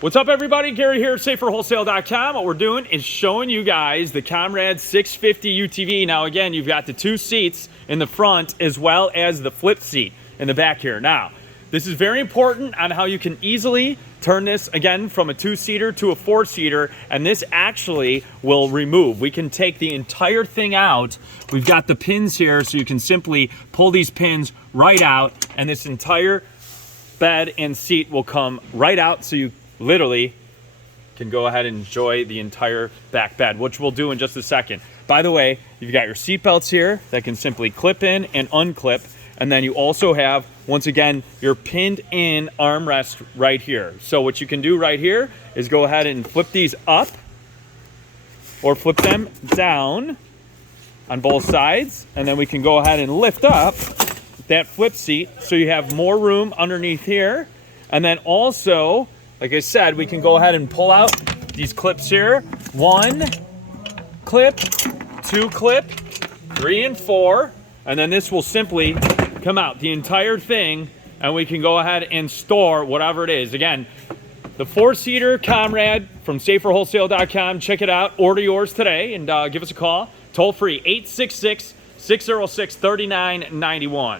What's up, everybody? Gary here at saferwholesale.com. What we're doing is showing you guys the Comrade 650 UTV. Now, again, you've got the two seats in the front as well as the flip seat in the back here. Now, this is very important on how you can easily turn this, again, from a two-seater to a four-seater, and this actually will remove. We can take the entire thing out. We've got the pins here, so you can simply pull these pins right out, and this entire bed and seat will come right out, so you literally can go ahead and enjoy the entire back bed, which we'll do in just a second. By the way, you've got your seat belts here that can simply clip in and unclip. And then you also have, once again, your pinned in armrest right here. So what you can do right here is go ahead and flip these up or flip them down on both sides. And then we can go ahead and lift up that flip seat so you have more room underneath here. And then also, like I said, we can go ahead and pull out these clips here. 1 clip, 2 clip, 3 and 4. And then this will simply come out, the entire thing, and we can go ahead and store whatever it is. Again, the 4-seater Comrade from saferwholesale.com. Check it out. Order yours today and give us a call. Toll free, 866-606-3991.